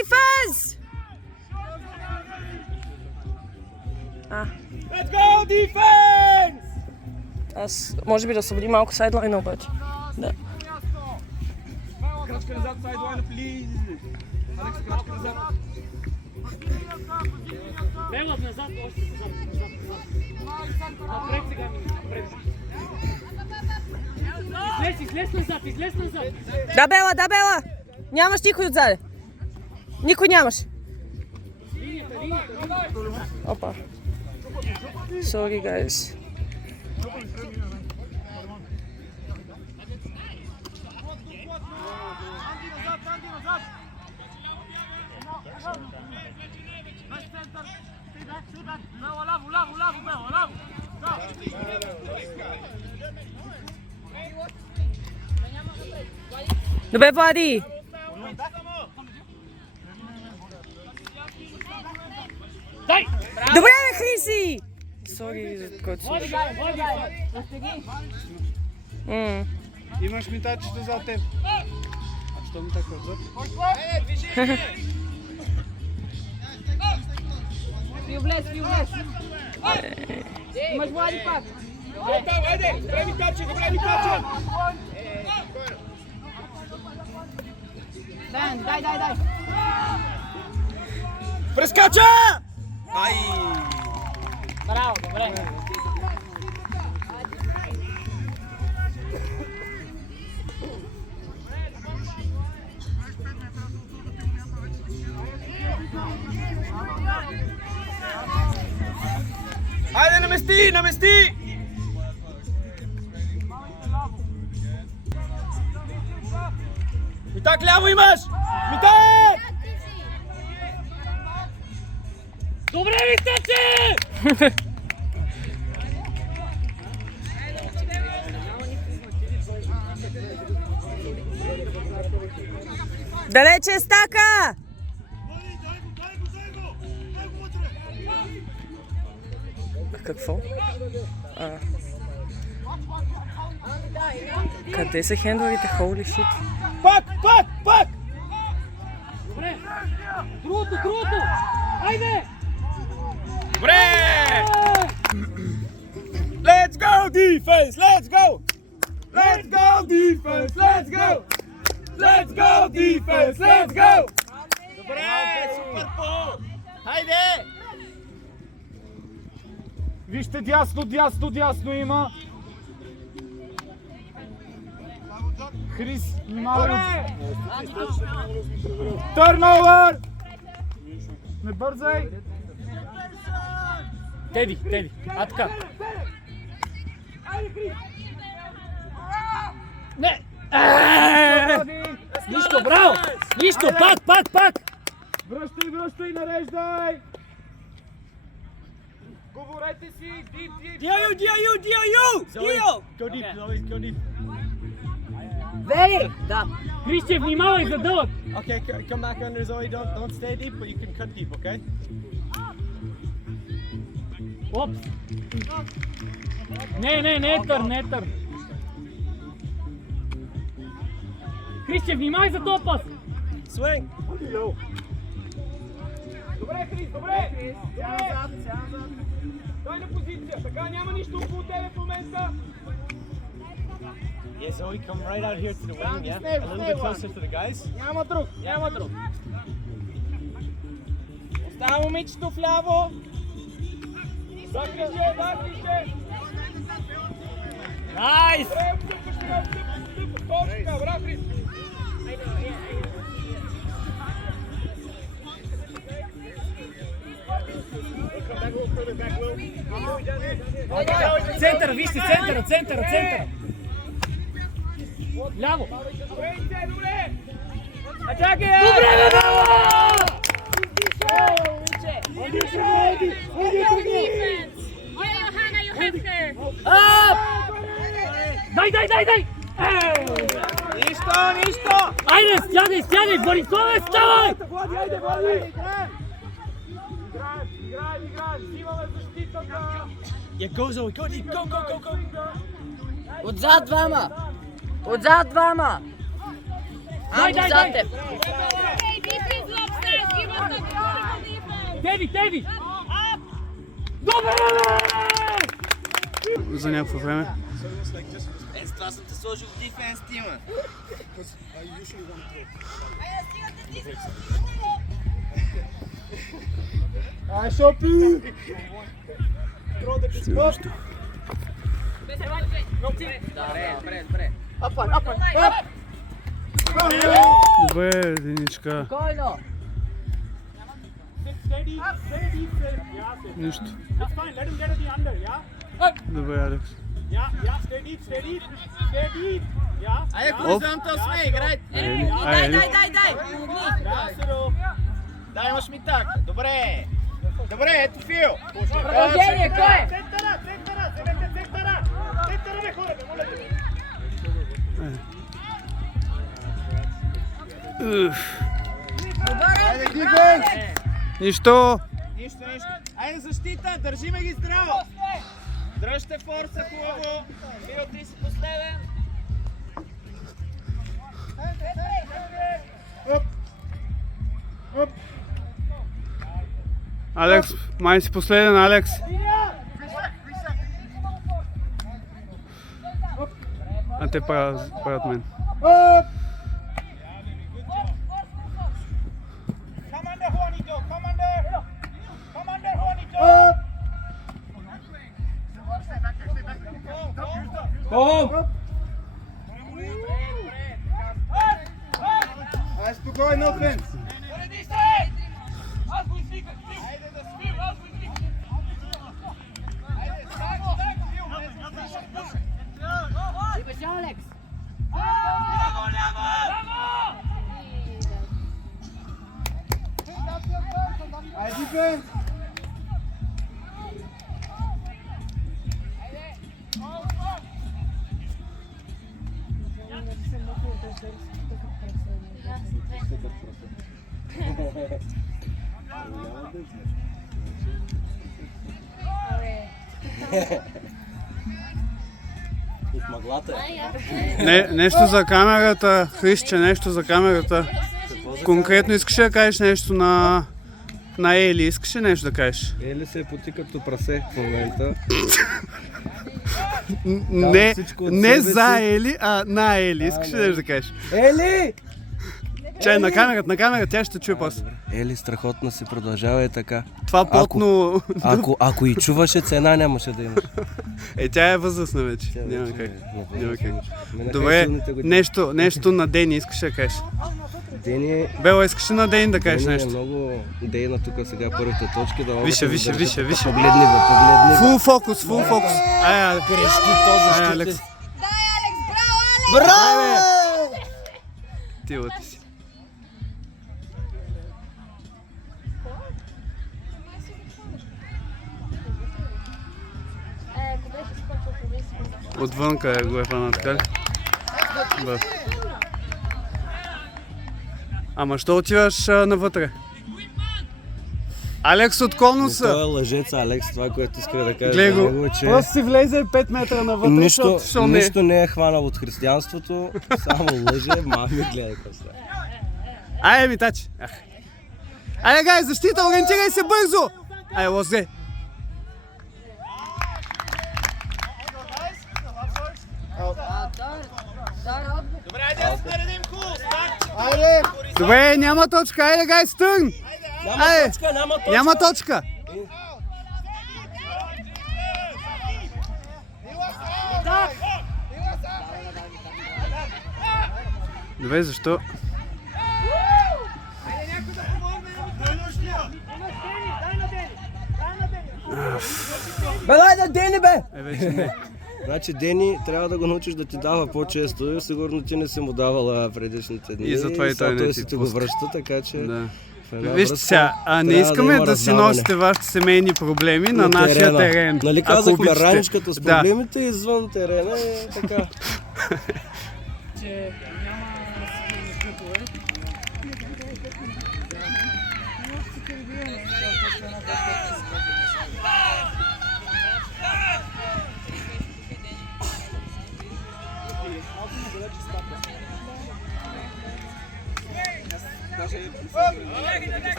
defense! Let's go, defense! Аз може би да освободи малко сайдлайна обаче. Да. Крачка назад, сайдлайна, плиз! Алекс, крачка назад. Белов назад, още назад. Напред сега, напред. Излез назад. Да, Бела! Нямаш никой отзаде. Никой нямаш. Опа. Sorry, guys. Добре, Влади! Дай! Добре, Хриси! Сори за който слуша. Имаш митачета за теб. А що ми така отзад? Влез. Имаш Влади пак. Айде! Добре митаче! Дай. Прескача! Ай! Браво, добре. Айде, намести! Митак ляво имаш! Митак! Добре, Витаче! Далече е стака! Какво? Къде са хендлерите? Holy shit! Пак! Добре! Другото! Айде! Добре! Let's go, defense! Let's go, defense! Добре! Супер по! Хайде! Вижте дясно има. Хрис, внимавай! Търновър! Не бързай! Теди, а така. Не! Нищо, браво! Нищо, пак! Връщай, нареждай! Говорете си, Дио! Go deep. Вери! Да. Христе, внимавай за дълъг! Okay, come back under, Zoe. Don't stay deep, but you can cut deep, okay? Опс! Не е тър. Христе, внимавай за този пас! Swing! Добре, Хрис, добре! Дай на позиция, така няма нищо около тебе в момента. Yeah, Zoe, come right out here to the wing, yeah? A little bit closer to the guys. Няма друг. Остава момичето вляво. Закрижи! Найс! Точка, браво, Хрис! Център, вижте, центъра! Ляво! Добре! Добре, браво! Johanna, you have her. Дай! Нищо! Айде, стядай, Борисове, ставай! Влади, айде, Влади! Играй! Взимаме защитата! Yeah, go, Zoe. Go deep. Go. Отзад двама! Дай! Зад теб! Okay, this is lobster. Теви! Добре, бе! За някакво време. Това съм те сложил в дефенс тима. Добре, единичка. Койно! Steady, steady, yeah, steady. Нищо. It's fine, let him get at the under, yeah? Добре, Алекс. Yeah, stay deep, stay deep, stay deep. Yeah. Айде, Оп. хоризонтал сме, играйте! Ели. Дай, Ели. дай! Красиво. Дай, имаш ми так. Добре. Добре, ето Фил. Продължение, кой е? Центъра, бе, хора, бе, моля ви. Уф. Айде, дефенс! Нищо. Нищо. Айде, защита, държиме ги здраво. Дръжте форса хубаво. Фил, ти си последен. Алекс, май си последен, Алекс. А те правят мен. Come under, Juanito, come under. Come under, Juanito. Ай, спокойно, Фенс. Ай, дефенс. Нещо за камерата, Христче, нещо за камерата. Конкретно искаш да кажеш нещо на Ели, искаш ли нещо да кажеш? Ели се потика като прасе в момента. Не за Ели, а на Ели, искаш ли нещо да кажеш? Ели! Чай, на камерата, тя ще чуе после. Ели, страхотно си продължава така. Това потно... Ако и чуваше, цена нямаше да имаш. Тя е възрастна вече. Няма как. Минаха Добре, силните години. нещо на Дени искаш да кажеш? Дени Бела, искаш ли на Дени да кажеш Дени е нещо? много дейна тук сега първите точки. Да Више. Погледни бе, погледни. Фул фокус. Ай, Крещи този ще Алекс. те. Браво! Ти лъти си. Отвънка го е фана, така ли? Браво. Ама що отиваш навътре? Алекс от конуса! Той е лъжец, Алекс, това, което иска да кажа. Гледай за го, него, че просто си влезе 5 метра навътре, нищо не е хванал от християнството, само лъже, мами, гледай какво става. Айде, митачи! Айде, гай, защита, ориентирай се бързо! Айде, лозе! Добре, айде да снаредим хубаво. Айде! Добре, няма точка, айде, гай, стърн! Айде! Няма точка! Добре, защо? Бе, дай да Дени, бе! Вече не. Значи Дени трябва да го научиш да ти дава по-често. Сигурно ти не си му давала предишните дни. И затова и той не той ти си го пуска. връща, така че... Да. в една Вижте връзка сега, не трябва искаме има да си раздаване. носите вашите семейни проблеми на нашия терена. терен. Нали Ако казахме обичате. раничката с Да. проблемите извън терена е така.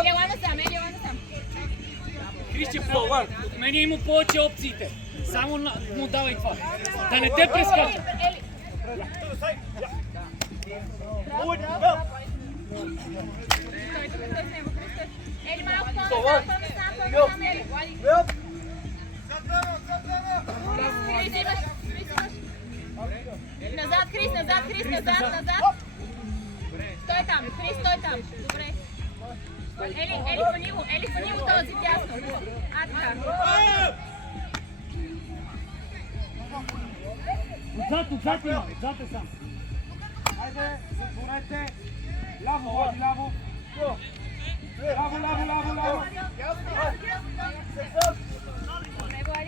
Елия, лайма сам, Елия, лайма сам. Кристиан, от мен има повече опциите. Само му давай това. Да не те прескача. Ели. Ели, малко по-насам, Ели. Крис имаш. Назад, Крис, назад. Стой там, Крис, стой там. Добре. Ели по него този тясно. Така. Отзад има, отзад е сам. Айде, затворете. Ляво, води, ляво. Ляво.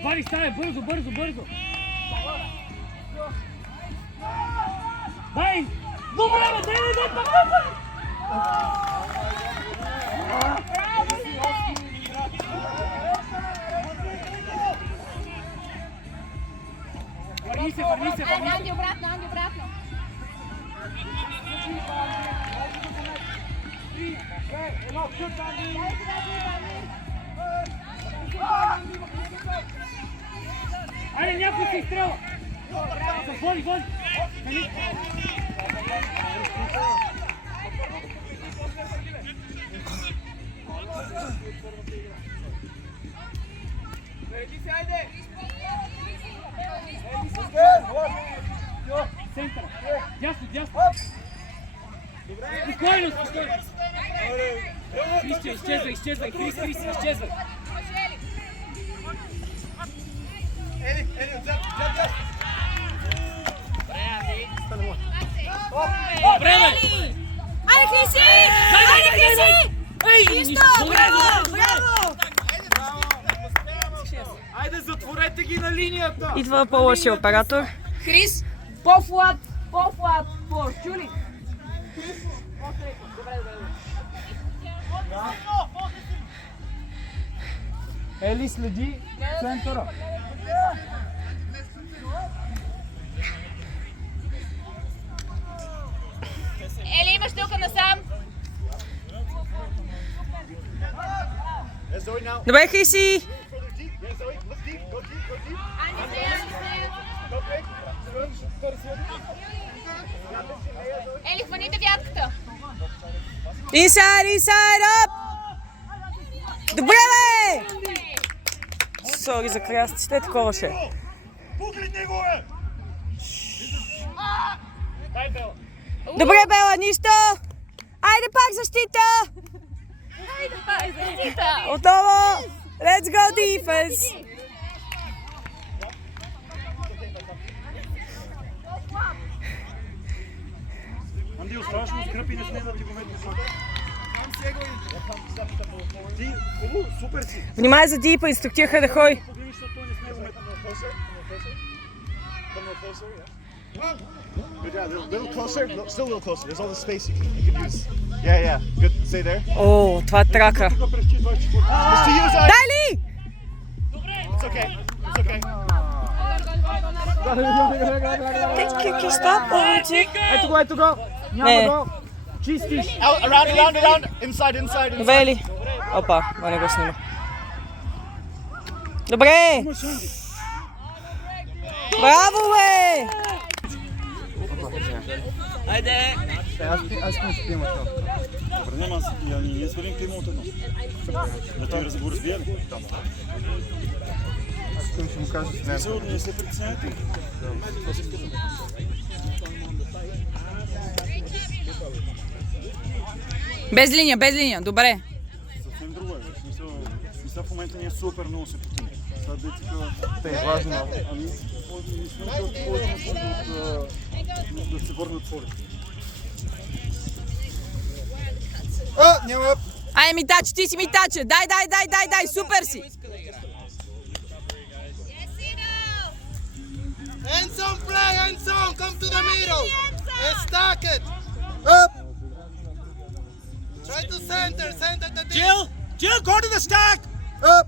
Вари, стая, бързо. Дай! Добре, бе, дай, Върни се. Анди, обратно. Айде, някой се изстрела! Води! Центъра! Дясно! Спокойно! Кристиан, изчезвай! Крис, изчезвай! Добре, бе! Айде, Криси! Нищо! Браво! Айде, затворете ги на линията! Идва по-лошия оператор. Крис, по-флат, чули? Ели следи центъра. Ели, имаш тилка насам. Добре, Криси! Ели, хвани девятката. Inside up! Добре, бе! Сори за крястите, такова ще. Добре, Бела, нищо! Айде пак защита! Отново! Let's go defense! Анди, оставаш му скръпи, не сме да ти го метне сам. Ти, супер си. Внимай за дипа, инструктираха да ходи. Погледни, защото той не сме го метне. Good job. A little closer. No, still a little closer. There's all the space you can use. Yeah. Good. Stay there. О, това е трака. Just to use eye. Дай ли? It's okay. It's okay. Ки стоп, повече. Ето го. Няма го. Чистиш. Out, around. Inside. Добре ли? Опа, не го снима. Добре! Браво, бе! Айде! Аз искам да си приема това. Добре, няма аз. Ние свалим клима от едно. Да той разговор с Биели. Аз искам да му кажа с него. Сигурно не се притесняйте. Без линия, добре. Съвсем друго е. Смисъл в момента ни е супер много се потим. Това битика... Те е важно малко. Ами, мисля, че повече да се върнат фори. Няма. Ай, митач, ти си митача. Дай, супер си. Enson play, Enson, come to the middle. Stack it. Up. Try to center the deep. Jill, go to the stack. Up.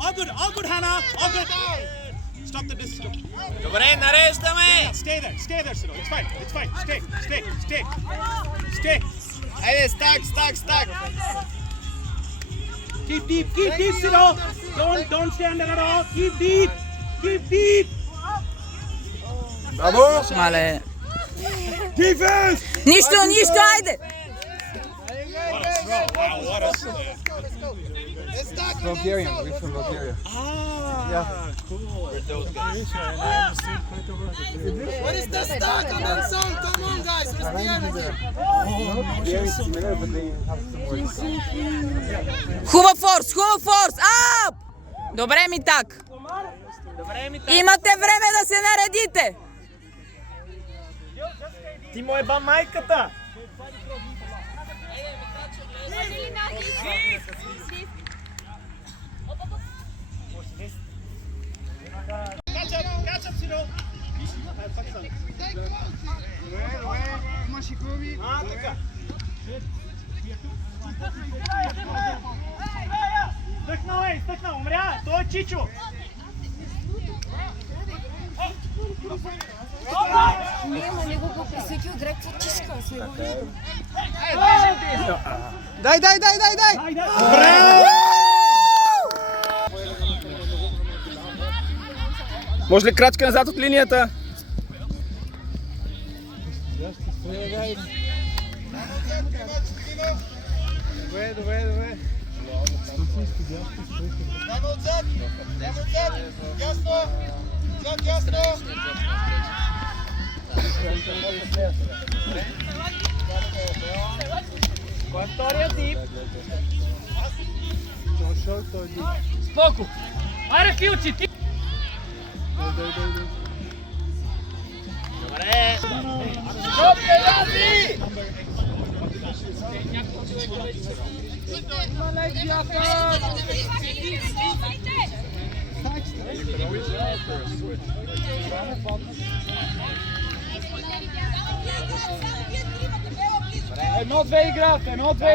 All good, Hannah. All good. Stop the distance. Добре, нареждаме! Stay there, Sido. It's fine. Stay. Айде, стак! Keep deep, Sido. Don't stand there at all. Keep deep. Мале. Defense! Нищо, айде! Bulgarian. We're from Bulgaria. What is the stock on that song? Come on, guys. Let's be honest. Хубав форс! Ап! Добре ми так. Имате време да се наредите. Ти му еба майката. Catch up, Sido. Имаш и хубави. Така. Стъкнал, умря. Той е Чичо. Дай! Може ли крачка назад от линията? Добре. Ясно. Ясно. Кой е втория тип? Споко! Аре, Филчи, ти! Добре! Едно-две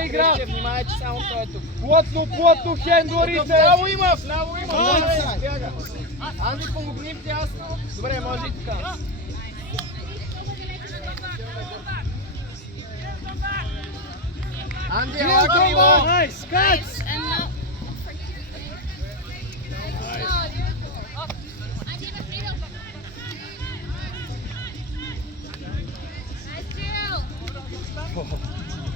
играте. Внимай, че само той е тук. Плътно, хендлорите. Вляво има! Анди, помогни в тясно. Добре, може и така. Анди, елака Мило! Найс, кац.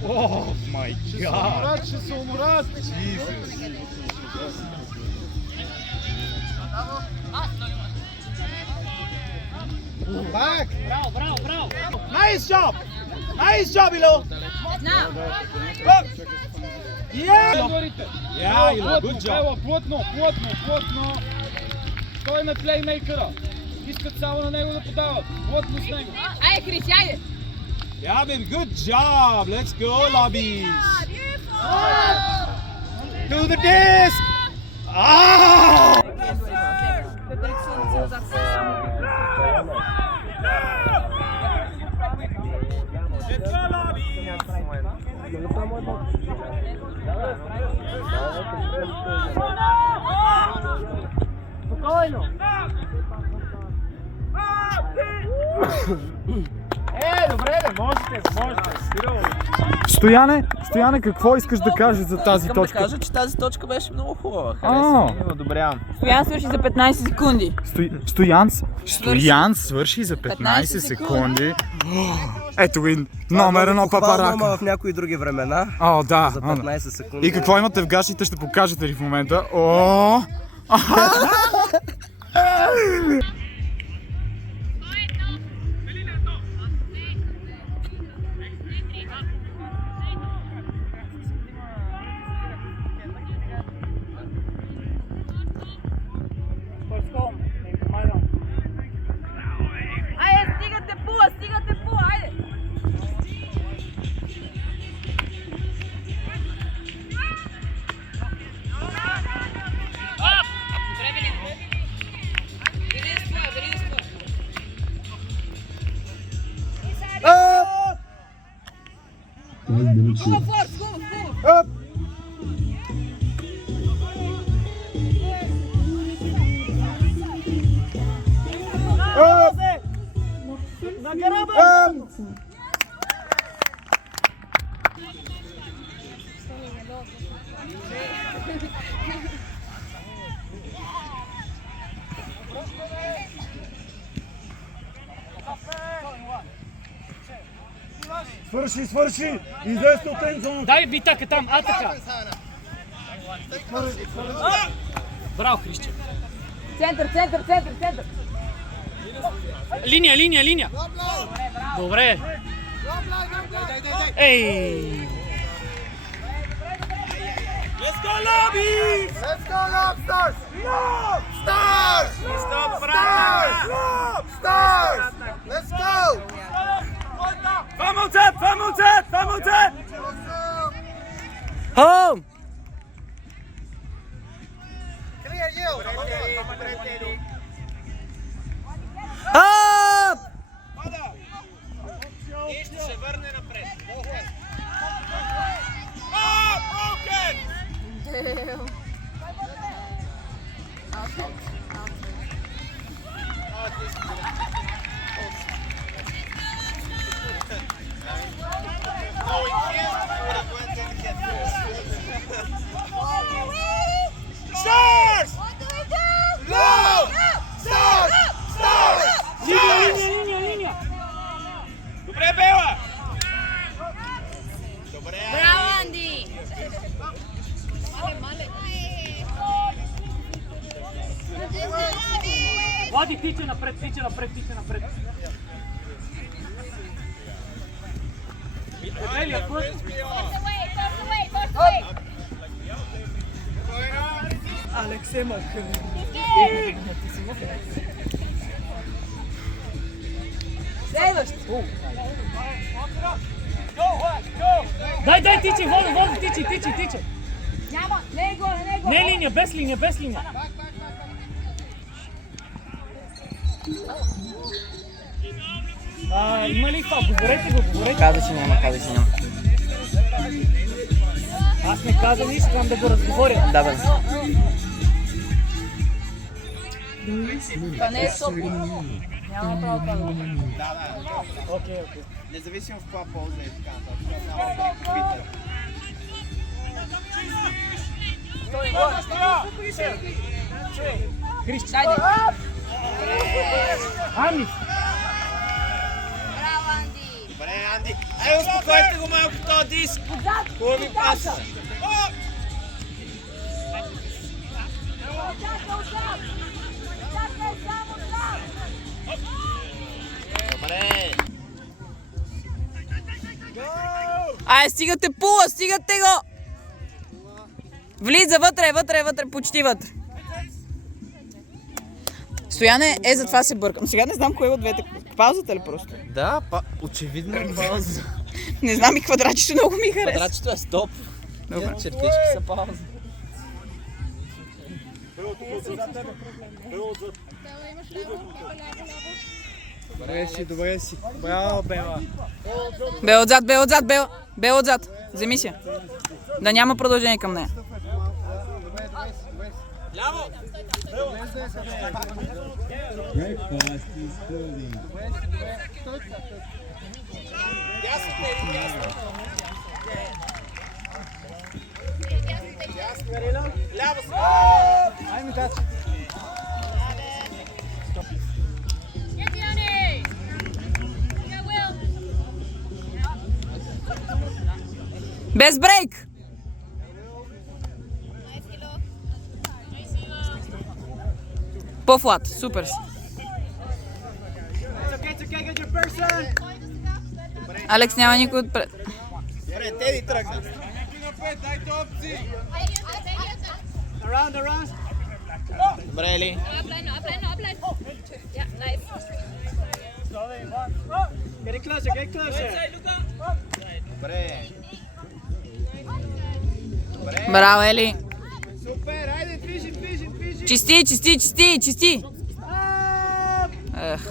Oh my God. Ще се умрат. Back. Браво! Nice job, Ilo. Yeah, Ilo, good job. Плътно. Той е на плеймейкъра. Искат само на него да подават. Плътно с него. Айде, Хрис, айде! Yeah, baby, good job. Let's go, lobbies. To the disc. Ah! Спокойно! Добре, можете. Стояне, какво искаш да кажеш за тази точка? Искам да кажа, че тази точка беше много хубава. Одобрявам. Стоян свърши за 15 секунди. Стоян свърши за 15 секунди. Ето го номер едно папарака. Ама в някои други времена. О, да. За 15 секунди. И какво имате в гащите, ще покажете ли в момента? О! Айде, стигате пула, айде! Свърши! Излезте от ензоната! Дай битака там, атака! Браво, Христче! Център! Линия! Добре! Ей! Let's go, Lobby! Let's go, Lobsters! Lob! Stars! Stars! Let's go! Vamos отзад! Home! Clear, Yale! Up! И ще се върне напред. Stars! Lob! Stars! Stars! Линия! Добре, Бела! Браво, Анди! Влади, тича напред! Белия път! Away! Следващ! Дай, тичи, води, тичи! Няма! Не е горе! Не линия, без линия! Има ли това? Говорете. Каза, че няма. Аз не казвам, искам да го разговоря. Да, бе. Това не е соп. Няма право това да го. Окей. Независимо в каква полза и така нататък. Христо. Дайде. Ами. Браво, Анди! Добре, Анди. Ай, успокойте го малко този диск. Хубави паса. Добре. Ай, стигате пула, стигате го! Влиза вътре, почти вътре. Стояне, затова се бъркам. Сега не знам кое от двете. Паузата ли просто? Да, очевидно е пауза. Не знам и квадратчето много ми хареса. Квадратчето е стоп. Добре. Чертички са пауза. Добре си. Браво, Бела. Бел отзад. Вземи си. Да няма продължение към нея. Get Johnny! Get Will! Без брейк! По-флат, супер си. Алекс, няма никой отпред. Добре, Теди тръгна. Дайте опции! Добре, Ели. Opland. Ja, nice. Добре. Браво, Ели. Супер, айде, движи! Чисти. Ех.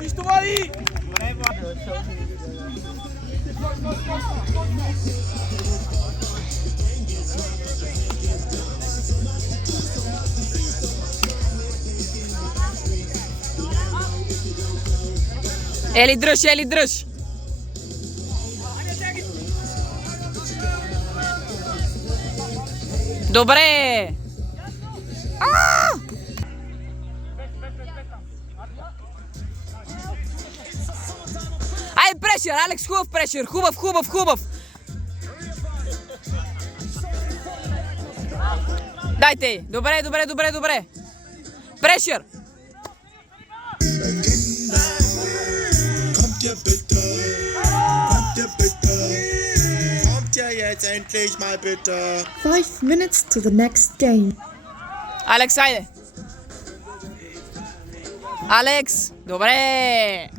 Нищо, Влади! Ели дръж, Ели дръж. Добре. Ай, прешер, Алекс, хубав прешер, хубав. Дайте, добре. Прешер. Kommt ja jetzt endlich mal bitte. 5 minutes to the next game. Алекс, айде. Алекс, добре.